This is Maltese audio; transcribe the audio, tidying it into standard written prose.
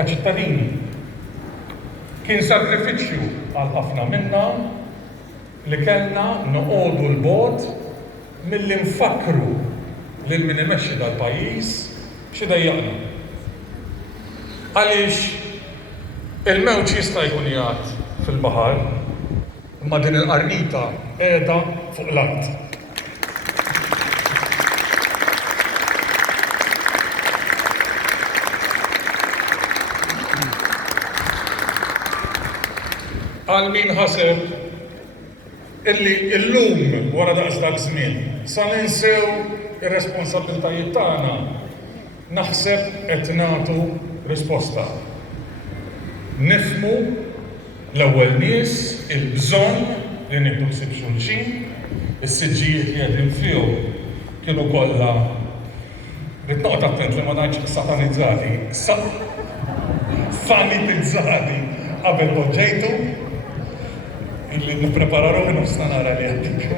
ta' ċittadini. Kien sagrifiċċju għal ħafna minna li kellna noqogħdu l-bogħod milli nfakru lil min imexxi dal-pajjiż xi dejjaqna. Għaliex il-mewġ jista' jkun jgħat fil-baħar, imma din il-qarnita qiegħda fuq l-art. Għal min ħaseb illi illum wara daqsdak żmien sa ninsew ir-responsabbiltajiet tagħna, naħseb qed nagħtu risposta. Nifhmu l-ewwel nies il-bżonn li nieħdu ħsieb xulxin, is-siġġijiet li qegħdin fihom kienu kollha rid noqgħod attent li ma ngħidx satanizzati, sanitizzati qabel poġġejtu illi nipprepararu nofs nara li għaddik.